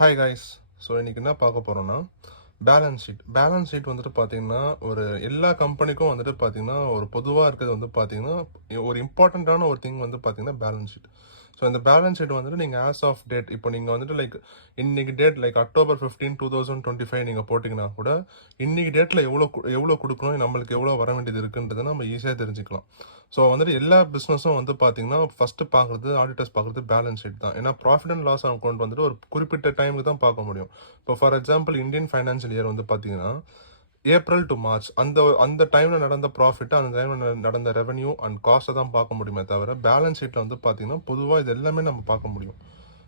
Hi guys. So இன்றைக்கி என்ன பார்க்க போகிறோன்னா பேலன்ஸ் ஷீட் வந்துட்டு பார்த்தீங்கன்னா ஒரு எல்லா கம்பெனிக்கும் வந்துட்டு பார்த்தீங்கன்னா ஒரு பொதுவாக இருக்கிறது வந்து பார்த்தீங்கன்னா ஒரு இம்பார்ட்டண்ட்டான ஒரு திங் வந்து பார்த்தீங்கன்னா பேலன்ஸ் ஷீட். ஸோ இந்த பேலன்ஸ் ஷீட் வந்துட்டு நீங்கள் ஆஸ் ஆஃப் டேட் இப்போ நீங்கள் வந்துட்டு லைக் இன்னைக்கு டேட் லைக் October 15, 2025 நீங்கள் போட்டிங்கன்னா கூட இன்னைக்கு டேட்டில் எவ்வளோ கொடுக்கணும், நம்மளுக்கு எவ்வளோ வர வேண்டியது இருக்குன்றதை நம்ம ஈஸியாக தெரிஞ்சுக்கலாம். ஸோ வந்துட்டு எல்லா பிஸ்னஸும் வந்து பார்த்தீங்கன்னா ஃபஸ்ட்டு பார்க்குறது ஆடிட்டர்ஸ் பார்க்குறது பேலன்ஸ் ஷீட் தான். ஏன்னா ப்ராஃபிட் அண்ட் லாஸ் அக்கௌண்ட் வந்துட்டு ஒரு குறிப்பிட்ட டைமுக்கு தான் பார்க்க முடியும். இப்போ for example Indian financial year வந்து பார்த்தீங்கன்னா ஏப்ரல் டு மார்ச் அந்த டைமில் நடந்த ப்ராஃபிட், அந்த டைமில் நடந்த ரெவன்யூ அண்ட் காஸ்ட்டை தான் பார்க்க முடியுமே தவிர பேலன்ஸ் ஷீட்டில் வந்து பார்த்தீங்கன்னா பொதுவாக இது எல்லாமே நம்ம பார்க்க முடியும்.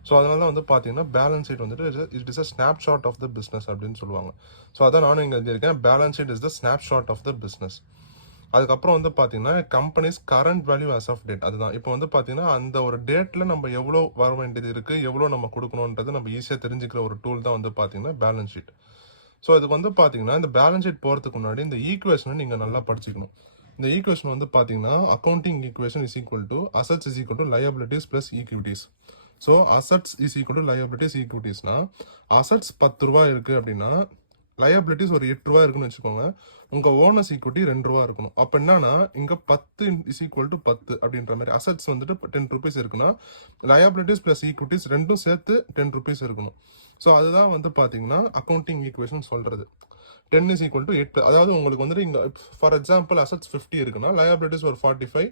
ஸோ அதனால தான் வந்து பார்த்தீங்கன்னா பேலன்ஸ் ஷீட் வந்துட்டு it is a snapshot of the business அப்படின்னு சொல்லுவாங்க. ஸோ அதான் நானும் இங்கே எழுதியிருக்கேன், balance sheet is the snapshot of the business. அதுக்கப்புறம் வந்து பார்த்தீங்கன்னா companies current value as of date. அதுதான் இப்போ வந்து பார்த்தீங்கன்னா அந்த ஒரு டேட்டில் நம்ம எவ்வளோ வர வேண்டியது இருக்குது, எவ்வளோ நம்ம கொடுக்கணுன்றது நம்ம ஈஸியாக தெரிஞ்சுக்கிற ஒரு டூல் தான் வந்து பார்த்தீங்கன்னா பேலன்ஸ் ஷீட். ஸோ இதுக்கு வந்து பார்த்தீங்கன்னா இந்த பேலன்ஸ் ஷீட் போகிறதுக்கு முன்னாடி இந்த ஈக்குவேஷனை நீங்கள் நல்லா படிச்சுக்கணும். இந்த ஈக்குவேஷன் வந்து பார்த்தீங்கன்னா accounting equation is equal to assets is equal to liabilities plus equities. So assets is equal to liabilities ஈக்விட்டிஸ்னா அசட்ஸ் 10 ரூபா இருக்குது அப்படின்னா லயபிலிட்டிஸ் ஒரு 8 ரூபா இருக்குன்னு வச்சுக்கோங்க. உங்கள் ஓனர்ஸ் ஈக்விட்டி 2 ரூபா இருக்கணும். அப்போ என்னன்னா இங்கே 10 இஸ் ஈக்குவல் டு 10 அப்படின்ற மாதிரி அசட்ஸ் வந்துட்டு 10 rupees இருக்குன்னா லயபிலிட்டிஸ் ப்ளஸ் ஈக்விட்டிஸ் ரெண்டும் சேர்த்து 10 rupees இருக்கணும். ஸோ அதுதான் வந்து பார்த்தீங்கன்னா அக்கௌண்டிங் ஈக்குவேஷன் சொல்கிறது. 10 இஸ் ஈக்குவல் டு 8. அதாவது உங்களுக்கு வந்துட்டு இங்கே ஃபார் எக்ஸாம்பிள் அசட்ஸ் 50 இருக்குன்னா லயபிலிட்டிஸ் ஒரு 45,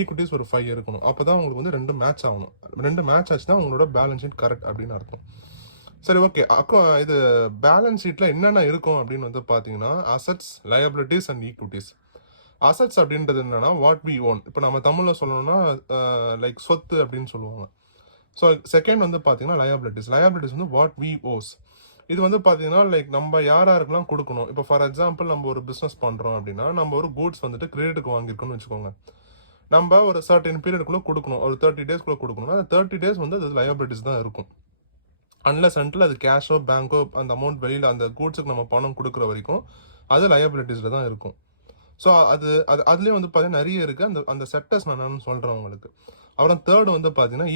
ஈக்விட்டிஸ் ஒரு 5 இருக்கணும். அப்போ தான் உங்களுக்கு வந்து 2 மேட்ச் ஆகணும். 2 மேட்ச் ஆச்சுன்னா உங்களோட பேலன்ஸ் ஷீட் கரெக்ட் அப்படின்னு அர்த்தம். சரி, ஓகே. இது பேலன்ஸ் ஷீட்டில் என்னென்ன இருக்கும் அப்படின்னு வந்து பார்த்தீங்கன்னா assets, liabilities and equities. Assets அப்படின்றது என்னன்னா வாட் வி ஓன். இப்போ நம்ம தமிழில் சொல்லணும்னா லைக் சொத்து அப்படின்னு சொல்லுவாங்க. ஸோ செகண்ட் வந்து பார்த்தீங்கன்னா லயபிலிட்டிஸ் வந்து வாட் வி ஓஸ். இது வந்து பார்த்தீங்கன்னா லைக் நம்ம யாருக்கெல்லாம் கொடுக்கணும். இப்போ ஃபார் எக்ஸாம்பிள் நம்ம ஒரு பிஸ்னஸ் பண்ணுறோம் அப்படின்னா நம்ம ஒரு கூட்ஸ் வந்துட்டு கிரெடிட்டுக்கு வாங்கியிருக்கோம்னு வச்சுக்கோங்க. நம்ம ஒரு சர்டன் பீரியடுக்குள்ளே கொடுக்கணும், ஒரு 30 daysக்குள்ளே கொடுக்கணும்னா அந்த 30 days வந்து அது லயபிலிட்டிஸ் தான் இருக்கும். அன்லஸ் அன்டில் அது கேஷோ பேங்கோ அந்த அமௌண்ட் வெளியில் அந்த கூட்ஸுக்கு நம்ம பணம் கொடுக்குற வரைக்கும் அது லயபிலிட்டிஸில் தான் இருக்கும். ஸோ அதுலேயே வந்து பார்த்தீங்கன்னா நிறைய இருக்குது. அந்த செக்டர்ஸ் நான் சொல்கிறேன் உங்களுக்கு. அப்புறம் தேர்டு வந்து பார்த்தீங்கன்னா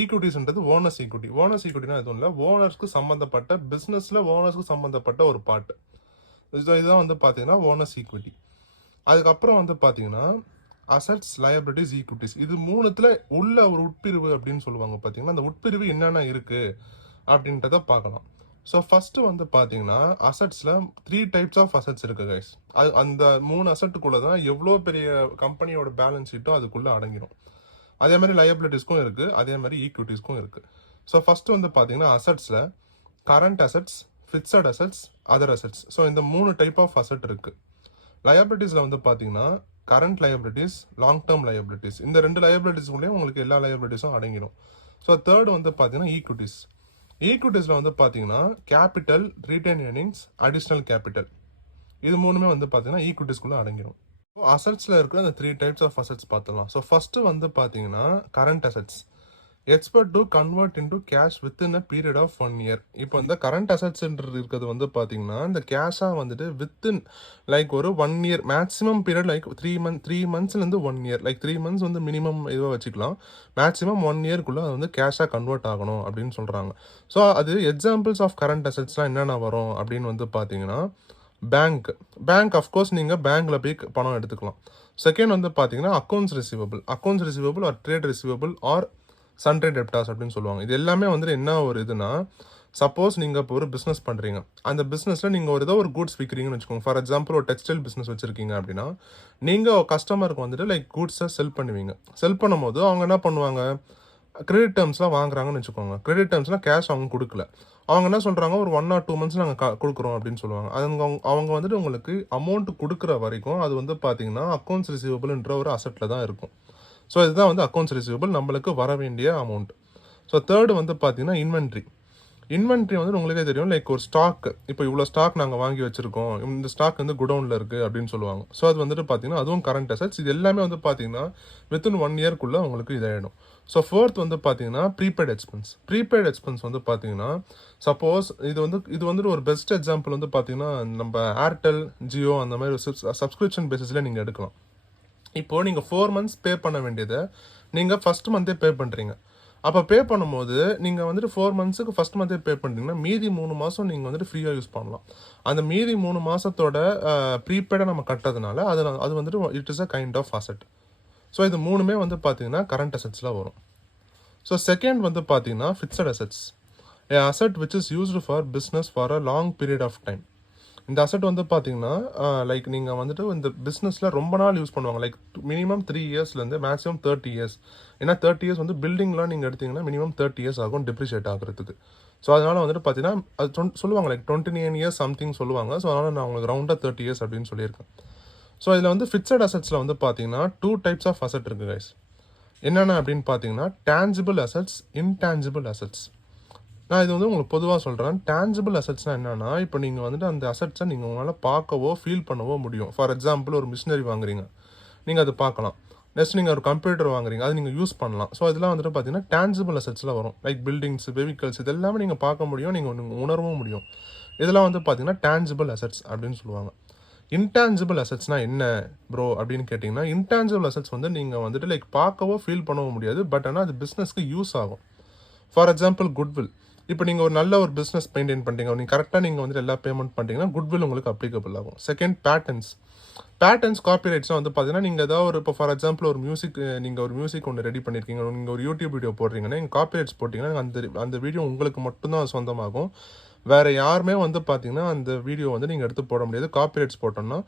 ஈக்விட்டிஸ்ன்றது ஓனர்ஸ் ஈக்விட்டி. ஓனர்ஸ் ஈக்விட்டினா எதுவும் இல்லை, ஓனர்ஸ்க்கு சம்மந்தப்பட்ட பிஸ்னஸில் ஓனர்ஸ்க்கு சம்மந்தப்பட்ட ஒரு பார்ட். இதுதான் வந்து பார்த்தீங்கன்னா ஓனர்ஸ் ஈக்விட்டி. அதுக்கப்புறம் வந்து பார்த்தீங்கன்னா அசட்ஸ், லயபிலிட்டிஸ், ஈக்விட்டிஸ். இது மூணுத்துல உள்ள ஒரு உட்பிரிவு அப்படின்னு சொல்லுவாங்க. பார்த்தீங்கன்னா அந்த உட்பிரிவு என்னென்ன இருக்கு அப்படின்றத பார்க்கலாம். ஸோ ஃபர்ஸ்ட் வந்து பார்த்தீங்கன்னா அசட்ஸில் 3 types ஆஃப் அசட்ஸ் இருக்கு கைஸ். அந்த 3 அசட்டுக்குள்ள தான் எவ்வளோ பெரிய கம்பெனியோட பேலன்ஸ் ஷீட்டும் அதுக்குள்ள அடங்கிடும். அதே மாதிரி லயபிலிட்டிஸ்க்கும் இருக்கு, அதே மாதிரி ஈக்விட்டிஸ்க்கும் இருக்கு. ஸோ ஃபர்ஸ்ட் வந்து பார்த்தீங்கன்னா அசட்ஸில் current assets, fixed assets, other assets. So இந்த 3 type ஆஃப் அசட் இருக்கு. லயபிலிட்டிஸில் வந்து பார்த்தீங்கன்னா current liabilities, long term liabilities. இந்த 2 லயபிலிட்டிஸ்க்குள்ளேயும் உங்களுக்கு எல்லா லயபிலிட்டிஸும் அடங்கிடும். ஸோ தேர்ட் வந்து பார்த்தீங்கன்னா ஈக்விட்டிஸில் வந்து பார்த்தீங்கன்னா capital, retain earnings, additional capital. இது மூணுமே வந்து பார்த்தீங்கன்னா ஈக்விட்டிஸ்குள்ளே அடங்கிடும். அசட்ஸில் இருக்கிற அந்த 3 types ஆஃப் அசட்ஸ் பார்த்துலாம். ஸோ ஃபர்ஸ்ட் வந்து பார்த்தீங்கன்னா current assets. Expect to convert into cash within a period of 1 year. இப்போ இந்த கரண்ட் அசட்ஸ் இருக்கிறது வந்து பார்த்தீங்கன்னா இந்த கேஷாக வந்துட்டு வித்தின் லைக் ஒரு 1 year maximum period like 3 monthsலேருந்து 1 year, like 3 months வந்து மினிமம் இதுவாக வச்சுக்கலாம். மேக்ஸிமம் 1 yearக்குள்ளே அது வந்து கேஷாக கன்வெர்ட் ஆகணும் அப்படின்னு சொல்கிறாங்க. ஸோ அது எக்ஸாம்பிள்ஸ் ஆஃப் கரண்ட் அசட்ஸ்லாம் என்னென்ன வரும் அப்படின்னு வந்து பார்த்தீங்கன்னா பேங்க் அஃப்கோர்ஸ் நீங்கள் பேங்க்கில் போய் பணம் எடுத்துக்கலாம். செகண்ட் வந்து பார்த்தீங்கன்னா accounts receivable or trade receivable or sundry debtors அப்படின்னு சொல்லுவாங்க. இது எல்லாமே வந்துட்டு என்ன ஒரு இதுனா, சப்போஸ் நீங்கள் இப்போ ஒரு பிஸ்னஸ் பண்ணுறீங்க, அந்த பிஸ்னஸில் நீங்கள் ஏதோ ஒரு கூட்ஸ் விற்கிறீங்கன்னு வச்சுக்கோங்க. ஃபார் எக்ஸாம்பிள் ஒரு டெக்ஸ்டைல் பிஸ்னஸ் வச்சுருக்கீங்க அப்படின்னா நீங்கள் கஸ்டமருக்கு வந்துட்டு லைக் கூட்ஸை செல் பண்ணுவீங்க. செல் பண்ணும்போது அவங்க என்ன பண்ணுவாங்க, கிரெடிட் டேர்ம்ஸ்லாம் வாங்குறாங்கன்னு வச்சுக்கோங்க. கிரெடிட் டேர்ம்ஸ்லாம் கேஷ் அவங்க கொடுக்கல. அவங்க என்ன சொல்கிறாங்க, ஒரு 1 or 2 months நாங்கள் கொடுக்குறோம் அப்படின்னு சொல்லுவாங்க. அவங்க வந்துட்டு உங்களுக்கு அமௌண்ட் கொடுக்குற வரைக்கும் அது வந்து பார்த்தீங்கன்னா அக்கௌண்ட்ஸ் ரிசீவபிள்ன்ற ஒரு அசட்டில் தான் இருக்கும். ஸோ இதுதான் வந்து அக்கௌண்ட்ஸ் ரிசீவபிள், நம்மளுக்கு வர வேண்டிய அமௌண்ட். ஸோ தேர்டு வந்து பார்த்தீங்கன்னா இன்வென்ட்ரி வந்து உங்களுக்கே தெரியும், லைக் ஒரு ஸ்டாக். இப்போ இவ்வளோ ஸ்டாக் நாங்கள் வாங்கி வச்சுருக்கோம், இந்த ஸ்டாக் வந்து குடவுனில் இருக்குது அப்படின்னு சொல்லுவாங்க. ஸோ அது வந்துட்டு பார்த்தீங்கன்னா அதுவும் கரண்ட் அசட்ஸ். இது எல்லாமே வந்து பார்த்தீங்கன்னா வித்தின் 1 yearக்குள்ளே உங்களுக்கு இதாகிடும். ஸோ ஃபோர்த் வந்து பார்த்தீங்கன்னா ப்ரீபெய்ட் எக்ஸ்பென்ஸ் வந்து பார்த்தீங்கன்னா சப்போஸ் இது வந்துட்டு ஒரு பெஸ்ட் எக்ஸாம்பிள் வந்து பார்த்தீங்கன்னா நம்ம ஏர்டெல், ஜியோ அந்த மாதிரி சப்ஸ்கிரிப்ஷன் பேசிஸில் நீங்கள் எடுக்கலாம். இப்போது நீங்கள் 4 months பே பண்ண வேண்டியதை நீங்கள் ஃபஸ்ட் மந்த்தே பே பண்ணுறீங்க. அப்போ பே பண்ணும்போது நீங்கள் வந்துட்டு 4 மந்த்ஸுக்கு ஃபஸ்ட் மந்த்தே பே பண்ணிட்டீங்கன்னா மீதி 3 மாதம் நீங்கள் வந்துட்டு ஃப்ரீயாக யூஸ் பண்ணலாம். அந்த மீதி 3 மாதத்தோட ப்ரீபெய்டாக நம்ம கட்டுறதுனால அது வந்துட்டு it is a kind of asset. So இது 3மே வந்து பார்த்தீங்கன்னா கரண்ட் அசெட்ஸில் வரும். ஸோ செகண்ட் வந்து பார்த்தீங்கன்னா fixed assets. A asset which is used for business for a long period of time. இந்த அசெட் வந்து பார்த்தீங்கன்னா லைக் நீங்கள் வந்துட்டு இந்த பிஸ்னஸில் ரொம்ப நாள் யூஸ் பண்ணுவாங்க. லைக் மினிமம் 3 இயர்ஸ்லேருந்து மேக்ஸிமம் 30 இயர்ஸ். ஏன்னா 30 இயர்ஸ் வந்து பில்டிங்லாம் நீங்கள் எடுத்தீங்கன்னா மினிமம் 30 இயர்ஸ் ஆகும் டிப்ரிஷியேட் ஆகிறதுக்கு. ஸோ அதனால் வந்துட்டு பார்த்தீங்கன்னா அது சொல்லுவாங்க லைக் 29 இயர்ஸ் சம்திங் சொல்லுவாங்க. ஸோ அதனால் நான் உங்களுக்கு ரவுண்டாக 30 இயர்ஸ் அப்படின்னு சொல்லியிருக்கேன். ஸோ இதில் வந்து ஃபிக்ஸட் அசெட்ஸில் வந்து பார்த்தீங்கன்னா 2 டைப்ஸ் ஆஃப் அசெட் இருக்குது கைஸ். என்னென்ன அப்படின்னு பார்த்தீங்கன்னா டேஞ்சிபிள் அசெட்ஸ், இன்டேஞ்சிபிள் அசெட்ஸ். நான் இது வந்து உங்களுக்கு பொதுவாக சொல்கிறேன். டேஞ்சிபிள் அசெட்ஸ்னால் என்னென்னா இப்போ நீங்கள் வந்துட்டு அந்த அசெட்ஸை நீங்கள் உங்களால் பார்க்கவோ ஃபீல் பண்ணவோ முடியும். ஃபார் எக்ஸாம்பிள் ஒரு மிஷினரி வாங்குறீங்க, நீங்கள் அது பார்க்கலாம். நெக்ஸ்ட் நீங்கள் ஒரு கம்ப்யூட்டர் வாங்குறீங்க, அது நீங்கள் யூஸ் பண்ணலாம். ஸோ இதெல்லாம் வந்துட்டு பார்த்தீங்கன்னா டேஞ்சிபிள் அசெட்ஸில் வரும். லைக் பில்டிங்ஸ், வெஹிக்கல்ஸ், இது எல்லாமே நீங்கள் பார்க்க முடியும், நீங்கள் உணரவும் முடியும். இதெல்லாம் வந்து பார்த்தீங்கன்னா டேஞ்சிபிள் அசெட்ஸ் அப்படின்னு சொல்லுவாங்க. இன்டான்ஜிபிள் அசெட்ஸ்னால் என்ன ப்ரோ அப்படின்னு கேட்டிங்கன்னா, இன்டான்ஜிபிள் அசெட்ஸ் வந்து நீங்கள் வந்துட்டு லைக் பார்க்கவோ ஃபீல் பண்ணவும் முடியாது. பட் ஆனால் அது பிஸ்னஸ்க்கு யூஸ் ஆகும். For example goodwill. இப்போ நீங்கள் ஒரு நல்ல ஒரு பிஸ்னஸ் மெயின்டைன் பண்ணுறீங்க, நீங்கள் கரெக்டாக நீங்கள் வந்துட்டு எல்லா பேமெண்ட் பண்ணிட்டீங்கன்னா குட்வில் உங்களுக்கு அப்ளிகபிள் ஆகும். செகண்ட் பேட்டன்ஸ் காப்பிரைட்ஸ்லாம் வந்து பார்த்தீங்கன்னா நீங்கள் ஏதாவது ஒரு இப்போ ஃபார் எக்ஸாம்பிள் ஒரு மியூசிக் ஒன்று ரெடி பண்ணியிருக்கீங்க, நீங்கள் ஒரு யூடியூப் வீடியோ போடுறீங்கன்னா நீங்கள் காப்பிரைட்ஸ் போட்டிங்கன்னா அந்த வீடியோ உங்களுக்கு மட்டும்தான் சொந்தமாகும். வேறு யாருமே வந்து பார்த்தீங்கன்னா அந்த வீடியோ வந்து நீங்கள் எடுத்து போட முடியாது. காப்பிரைட்ஸ் போட்டோம்னா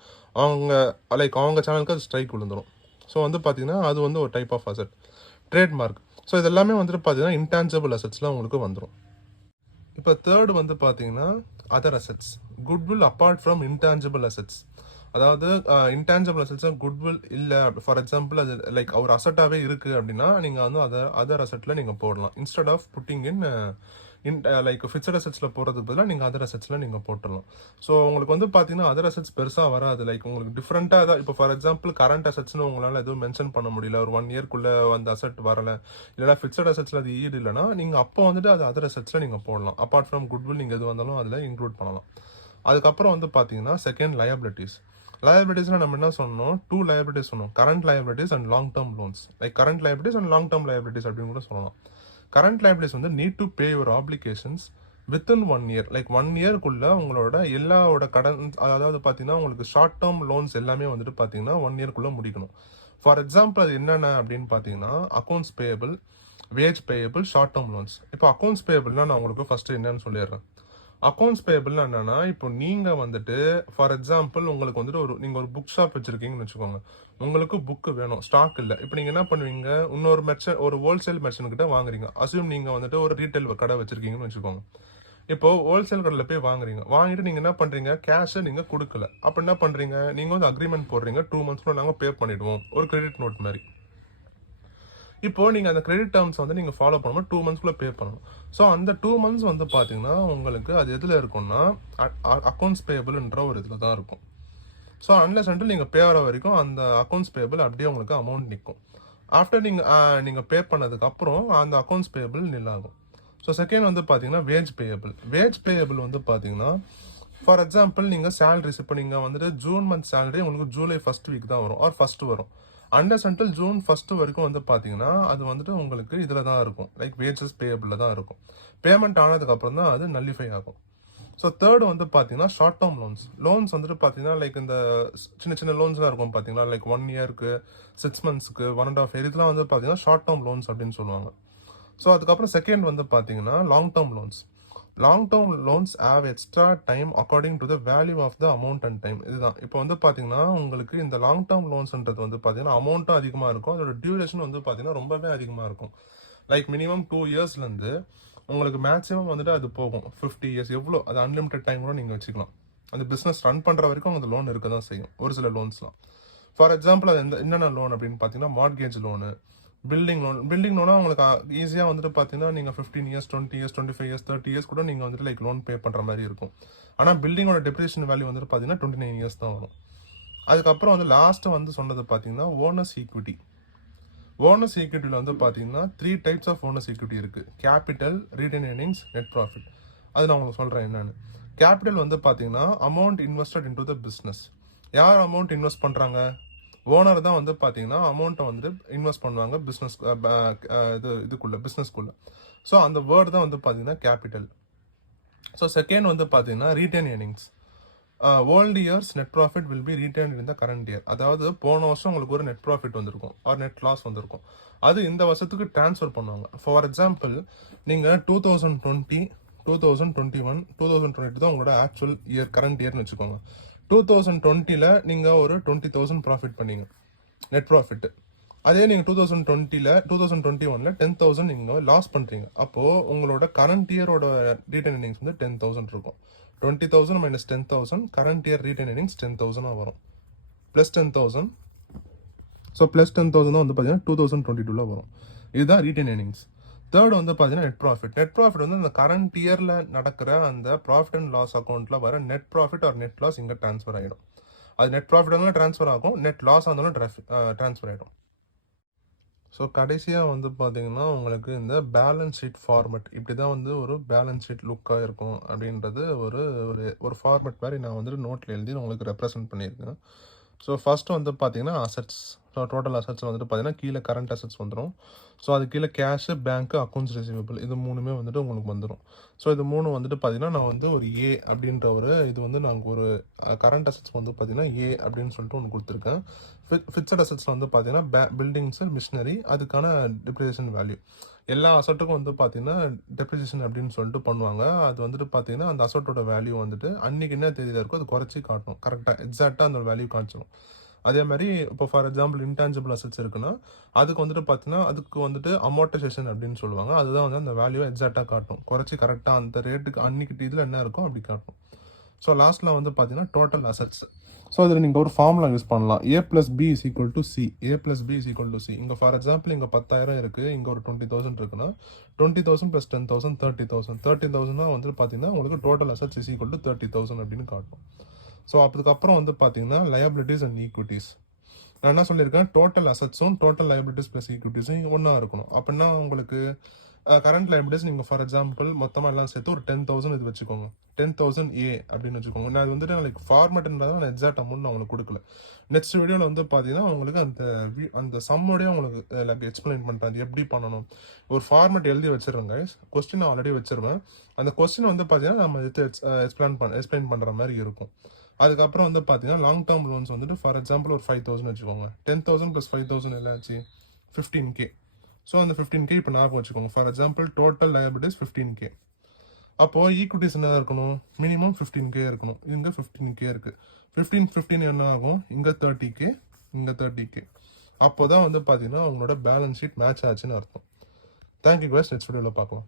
அவங்க சேனலுக்கு அது ஸ்ட்ரைக் விழுந்துடும். ஸோ வந்து பார்த்தீங்கன்னா அது வந்து ஒரு type of asset. Trademark. So இதெல்லாமே வந்துட்டு பார்த்தீங்கன்னா இன்டான்ஜிபிள் அசெட்ஸ்லாம் உங்களுக்கு வந்துடும். இப்போ தேர்டு வந்து பார்த்தீங்கன்னா other assets. Goodwill apart from intangible assets. அதாவது இன்டான்ஜிபிள் அசெட்ஸ் குட்வில் இல்லை, ஃபார் எக்ஸாம்பிள் அது லைக் ஒரு அசெட்டாகவே இருக்குது அப்படின்னா நீங்கள் வந்து அதர் அசெட்டில் நீங்கள் போடலாம். Instead of putting like fixed அசெட்ஸில் போடுறதுக்கு பதிலாக நீங்கள் அதர் அசெட்ஸில் நீங்கள் போட்டுடலாம். ஸோ உங்களுக்கு வந்து பார்த்தீங்கன்னா அதர் அசெட்ஸ் பெருசாக வராது. லைக் உங்களுக்கு டிஃப்ரெண்ட்டாக தான். இப்போ ஃபார் எக்ஸாம்பிள் கரண்ட் அசெட்ஸ்னு உங்களால் எதுவும் மென்ஷன் பண்ண முடியல, ஒரு 1 இயர்க்குள்ளே அந்த அசெட் வரலை, இல்லைனா ஃபிக்ஸட் அசெட்ஸில் அது ஈடு இல்லைனா நீங்கள் அப்போ வந்துட்டு அது அதர் அசெட்ஸில் நீங்கள் போடலாம். அப்பார்ட் ஃப்ரம் குட்வில் நீங்கள் எது வந்தாலும் அதில் இன்க்ளூட் பண்ணலாம். அதுக்கப்புறம் வந்து பார்த்தீங்கன்னா செகண்ட் லயபிலிட்டிஸ். லயபிலிட்டிஸ்னால் நம்ம என்ன சொன்னோம், 2 லயபிலிட்டிஸ் சொன்னோம். Current liabilities and long term loans. Like current liabilities and long term liabilities அப்படின்னு கூட சொல்லலாம். கரண்ட் லயபிலிட்டிஸ் வந்து need to pay your applications within 1 year. Like 1 இயர்க்குள்ள உங்களோட எல்லாவோட கடன், அதாவது பார்த்தீங்கன்னா உங்களுக்கு ஷார்ட் டேர்ம் லோன்ஸ் எல்லாமே வந்துட்டு பார்த்தீங்கன்னா 1 இயர்க்குள்ளே முடிக்கணும். ஃபார் எக்ஸாம்பிள் அது என்னென்ன அப்படின்னு பார்த்தீங்கன்னா accounts payable, wage payable, short term loans. இப்போ அக்கௌண்ட்ஸ் பேயபிள்னா நான் உங்களுக்கு ஃபர்ஸ்ட் என்னன்னு சொல்லிடுறேன். அக்கௌண்ட்ஸ் பேயபிள்னா என்னன்னா, இப்போ நீங்கள் வந்துட்டு ஃபார் எக்ஸாம்பிள் உங்களுக்கு வந்துட்டு நீங்கள் ஒரு புக் ஷாப் வச்சுருக்கீங்கன்னு வச்சுக்கோங்க. உங்களுக்கு புக்கு வேணும், ஸ்டாக் இல்லை. இப்போ நீங்கள் என்ன பண்ணுவீங்க, ஒரு ஹோல்சேல் மெர்ச்சன்ட் வாங்குறீங்க. அசியூம் நீங்கள் வந்துட்டு ஒரு ரீட்டைல் கடை வச்சுருக்கீங்கன்னு வச்சுக்கோங்க. இப்போ ஹோல்சேல் கடையில் போய் வாங்கிட்டு நீங்கள் என்ன பண்ணுறீங்க, கேஷை நீங்கள் கொடுக்கல. அப்போ என்ன பண்ணுறீங்க, நீங்கள் வந்து அக்ரிமெண்ட் போடுறீங்க, 2 மந்த்ஸ்க்குள்ள நாங்கள் பே பண்ணிவிடுவோம், ஒரு கிரெடிட் நோட் மாதிரி. இப்போ நீங்கள் அந்த கிரெடிட் டேர்ம்ஸ் வந்து நீங்கள் ஃபாலோ பண்ணணும், 2 மந்த்ஸ்க்குள்ள பே பண்ணணும். ஸோ அந்த 2 மந்த்ஸ் வந்து பார்த்தீங்கன்னா உங்களுக்கு அது எதில் இருக்கும்னா அக்கௌண்ட்ஸ் பேயபிள்ன்ற ஒரு இதில் தான் இருக்கும். ஸோ அன்லெஸ் அண்டில் நீங்கள் பே ஆகிற வரைக்கும் அந்த அக்கௌண்ட்ஸ் பேயபிள் அப்படியே உங்களுக்கு அமௌண்ட் நிற்கும். ஆஃப்டர் நீங்கள் பே பண்ணதுக்கப்புறம் அந்த அக்கௌண்ட்ஸ் பேயபிள் நில்லாகும். ஸோ செகண்ட் வந்து பார்த்தீங்கன்னா வேஜ் பேயபிள் வந்து பார்த்தீங்கன்னா ஃபார் எக்ஸாம்பிள் நீங்கள் சேலரிஸ், இப்போ நீங்கள் வந்துட்டு ஜூன் மந்த் சேலரி உங்களுக்கு ஜூலை ஃபர்ஸ்ட் வீக் தான் வரும், ஆர் ஃபர்ஸ்ட் வரும். அண்டர்ஸ் அண்டில் ஜூன் ஃபர்ஸ்ட் வரைக்கும் வந்து பார்த்தீங்கன்னா அது வந்துட்டு உங்களுக்கு இதில் தான் இருக்கும், லைக் வேஜஸ் பேயபிளில் தான் இருக்கும். பேமெண்ட் ஆனதுக்கப்புறம் தான் அது நல்லிஃபை ஆகும். ஸோ தேர்டு வந்து பார்த்தீங்கன்னா ஷார்ட் டேர்ம் லோன்ஸ் வந்துட்டு பார்த்தீங்கன்னா லைக் இந்த சின்ன லோன்ஸ்லாம் இருக்கும் பார்த்தீங்கன்னா, லைக் 1 இயருக்கு, 6 மந்த்ஸ்க்கு, 1.5 இயர், இதெல்லாம் வந்து பார்த்தீங்கன்னா ஷார்ட் டேர்ம் லோன்ஸ் அப்படின்னு சொல்லுவாங்க. ஸோ அதுக்கப்புறம் செகண்ட் வந்து பார்த்தீங்கன்னா long term loans have extra time according to the value of the amount and time. இதுதான் இப்போ வந்து பார்த்தீங்கன்னா உங்களுக்கு இந்த லாங் டேர்ம் லோன்ஸ்ன்றது வந்து பார்த்தீங்கன்னா அமௌண்ட்டும் அதிகமாக இருக்கும், அதோட டியூரேஷன் வந்து பார்த்தீங்கன்னா ரொம்பவே அதிகமாக இருக்கும். லைக் மினிமம் 2 இயர்ஸ்லேருந்து உங்களுக்கு மேக்ஸிமம் வந்துட்டு அது போகும் 50 இயர்ஸ், எவ்வளோ அது அன்லிமிட்டட் டைம் கூட நீங்கள் வச்சுக்கலாம். அந்த பிஸ்னஸ் ரன் பண்ணுற வரைக்கும் அந்த லோன் இருக்க தான் செய்யும், ஒரு சில லோன்ஸ்லாம். ஃபார் எக்ஸாம்பிள் அது என்னென்ன லோன் அப்படின்னு பார்த்தீங்கன்னா மார்ட்கேஜ் லோனு, பில்டிங் லோனா உங்களுக்கு ஈஸியாக வந்துட்டு பார்த்தீங்கன்னா நீங்கள் 15 இயர்ஸ், 20 இயர்ஸ், 25 இயர்ஸ், 30 இயர்ஸ் கூட நீங்கள் வந்துட்டு லைக் லோன் பே பண்ணுற மாதிரி இருக்கும். ஆனால் பில்டிங்கோட டெப்ரிசியேஷன் வேல்யூ வந்துட்டு பார்த்தீங்கன்னா 29 இயர்ஸ் தான் வரும். அதுக்கப்புறம் வந்து லாஸ்ட்டு வந்து சொன்னது பார்த்தீங்கன்னா ஓனர்ஸ் ஈக்விட்டியில் வந்து பார்த்தீங்கன்னா 3 டைப்ஸ் ஆஃப் ஓனர்ஸ் ஈக்விட்டி இருக்குது. Capital, retain earnings, net profit. அது நான் உங்களுக்கு சொல்கிறேன் என்னென்னு. கேபிட்டல் வந்து பார்த்தீங்கன்னா amount invested into the business. யார் அமௌண்ட் இன்வெஸ்ட் பண்ணுறாங்க, ஓனர் தான் வந்து பார்த்தீங்கன்னா அமௌண்ட்டை வந்துட்டு இன்வெஸ்ட் பண்ணுவாங்க பிஸ்னஸ் இதுக்குள்ள பிஸ்னஸ்க்குள்ள. ஸோ அந்த வேர்டு தான் வந்து பார்த்தீங்கன்னா கேபிட்டல். ஸோ செகண்ட் வந்து பார்த்தீங்கன்னா retain earnings. Old years net profit will be retain in the current year. அதாவது போன வருஷம் உங்களுக்கு ஒரு நெட் ப்ராஃபிட் வந்திருக்கும் ஆர் நெட் லாஸ் வந்திருக்கும், அது இந்த வருஷத்துக்கு ட்ரான்ஸ்ஃபர் பண்ணுவாங்க. ஃபார் எக்ஸாம்பிள் நீங்கள் 2020, 2021, 2022 தான் உங்களோட ஆக்சுவல் இயர் கரண்ட் இயர்னு வச்சுக்கோங்க. 2020ல் நீங்கள் ஒரு 20,000 ப்ராஃபிட் பண்ணீங்க நெட் ப்ராஃபிட். அதே நீங்கள் 2021ல் 10,000 நீங்கள் லாஸ் பண்ணுறீங்க. அப்போது உங்களோட கரண்ட் இயரோட ரீட்டைன் ஏர்னிங்ஸ் வந்து 10,000 இருக்கும். 20,000 minus 10,000 current year retain earnings 10,000 வரும். ப்ளஸ் 10,000. ஸோ ப்ளஸ் 10,000 தான் வந்து பார்த்தீங்கன்னா 2022ல் வரும். இதுதான் ரீட்டைன் ஏர்னிங்ஸ். தேர்ட் வந்து பார்த்தீங்கன்னா நெட் ப்ராஃபிட். நெட் ப்ராஃபிட் வந்து அந்த கரண்ட் இயரில் நடக்கிற அந்த ப்ராஃபிட் அண்ட் லாஸ் அக்கௌண்ட்டில் வர net profit or net loss இங்கே ட்ரான்ஸ்ஃபர் ஆகிடும். அது நெட் ப்ராஃபிட் இருந்தாலும் ட்ரான்ஸ்ஃபர் ஆகும், நெட் லாஸ் இருந்தாலும் ட்ரான்ஸ்ஃபர் ஆகிடும். ஸோ கடைசியாக வந்து பார்த்தீங்கன்னா உங்களுக்கு இந்த பேலன்ஸ் ஷீட் ஃபார்மெட் இப்படி தான் வந்து ஒரு பேலன்ஸ் ஷீட் லுக்காக இருக்கும் அப்படின்றது ஒரு ஒரு ஃபார்மெட் மாதிரி நான் வந்துட்டு நோட்டில் எழுதி உங்களுக்கு ரெப்ரசென்ட் பண்ணியிருக்கேன். ஸோ ஃபஸ்ட்டு வந்து பார்த்தீங்கன்னா அசட்ஸ். ஸோ டோட்டல் அசட்ஸ் வந்துட்டு பார்த்தீங்கன்னா கீழே கரண்ட் அசட்ஸ் வந்துடும். ஸோ அது கீழே கேஷு, பேங்க்கு, அக்கௌண்ட்ஸ் ரிசீவபிள் இது மூணுமே வந்துட்டு உங்களுக்கு வந்துடும். ஸோ இது மூணு வந்துட்டு பார்த்தீங்கன்னா நான் வந்து ஒரு ஏ அப்படின்ற ஒரு இது வந்து நாங்கள் ஒரு கரண்ட் அசட்ஸ் வந்து பார்த்தீங்கன்னா ஏ அப்படின்னு சொல்லிட்டு ஒன்று கொடுத்துருக்கேன். ஃபிக்ஸட் அசட்ஸில் வந்து பார்த்தீங்கன்னா பில்டிங்ஸு, மிஷினரி, அதுக்கான டெப்ரிசியேஷன் வேல்யூ. எல்லா அசட்டுக்கும் வந்து பார்த்தீங்கன்னா டெப்ரிசியேஷன் அப்படின்னு சொல்லிட்டு பண்ணுவாங்க. அது வந்துட்டு பார்த்தீங்கன்னா அந்த அசட்டோட வேல்யூ வந்துட்டு அன்றைக்கி என்ன தேதியில் இருக்கோ அது குறைச்சி காட்டும், கரெக்டாக எக்ஸாக்டாக அந்த வேல்யூ காமிச்சிடும். அதே மாதிரி இப்போ ஃபார் எக்ஸாம்பிள் இன்டான்ஜிபிள் அசட்ஸ் இருக்குன்னா அதுக்கு வந்துட்டு பார்த்தீங்கன்னா அதுக்கு வந்துட்டு அமோர்டைசேஷன் அப்படின்னு சொல்லுவாங்க. அதுதான் வந்து அந்த வேல்யூ எக்ஸாக்டாக காட்டும், குறைச்சி கரெக்டாக அந்த ரேட்டுக்கு அன்றைக்கி இதில் என்ன இருக்கோ அப்படி காட்டும். ஸோ லாஸ்ட்டில் வந்து பார்த்தீங்கன்னா டோட்டல் அசட்ஸ். ஸோ இதில் நீங்கள் ஒரு ஃபார்முலா யூஸ் பண்ணலாம். A + B = C. A + B = C. இங்கே ஃபார் எக்ஸாம்பிள் இங்கே 10,000 இருக்குது, இங்கே ஒரு 20,000 இருக்குன்னா 20,000 + 10,000 30,000. 30,000 வந்துட்டு பார்த்தீங்கன்னா உங்களுக்கு டோட்டல் அசட்ஸ் = 30,000 அப்படின்னு காட்டும். ஸோ அதுக்கப்புறம் வந்து பார்த்தீங்கன்னா லயபிலிட்டிஸ் அண்ட் ஈக்விட்டிஸ். நான் என்ன சொல்லியிருக்கேன், டோட்டல் அசட்ஸும் டோட்டல் லயபிலிட்டிஸ் ப்ளஸ் ஈக்விட்டிஸும் ஒன்றா இருக்கணும். அப்படின்னா உங்களுக்கு கரண்ட் லயபிலிட்டிஸ் நீங்கள் ஃபார் எக்ஸாம்பிள் மொத்தமாக எல்லாம் சேர்த்து ஒரு 10,000 இது வச்சுக்கோங்க. 10,000 A அப்படின்னு வச்சுக்கோங்க. நான் அது வந்துட்டு எனக்கு ஃபார்மேட்ன்றதால நான் எக்ஸாக்ட் அமௌண்ட் நான் உங்களுக்கு கொடுக்கல. நெக்ஸ்ட் வீடியோவில் வந்து பார்த்தீங்கன்னா உங்களுக்கு அந்த சம்மோடய உங்களுக்கு எனக்கு எக்ஸ்பிளைன் பண்ணுறேன் அது எப்படி பண்ணணும். ஒரு ஃபார்மேட் எழுதி வச்சிடுறேன் கைஸ். கொஸ்டின் ஆல்ரெடி வச்சிருவேன். அந்த கொஸ்டின் வந்து பார்த்தீங்கன்னா நம்ம எக்ஸ்பிளைன் பண்ணுற மாதிரி இருக்கும். அதுக்கப்புறம் வந்து பார்த்தீங்கன்னா லாங் டேர்ம் லோன்ஸ் வந்துட்டு ஃபார் எக்ஸாம்பிள் ஒரு 5,000 வச்சுக்கோங்க. 10,000 + 5,000 என்னாச்சு 15K. ஸோ அந்த 15K இப்போ ஞாபகம் வச்சுக்கோங்க. For example total liabilities 15K. அப்போது ஈக்விட்டிஸ் என்ன இருக்கணும், மினிமம் 15K இருக்கணும். இங்கே 15K இருக்குது. 15 என்ன ஆகும், இங்கே 30K, இங்கே 30K. அப்போ தான் வந்து பார்த்தீங்கன்னா உங்களோட பேலன்ஸ் ஷீட் மேட்ச் ஆச்சுன்னு அர்த்தம். தேங்க்யூ கைஸ், நெக்ஸ்ட் வீடியோவில் பார்க்கலாம்.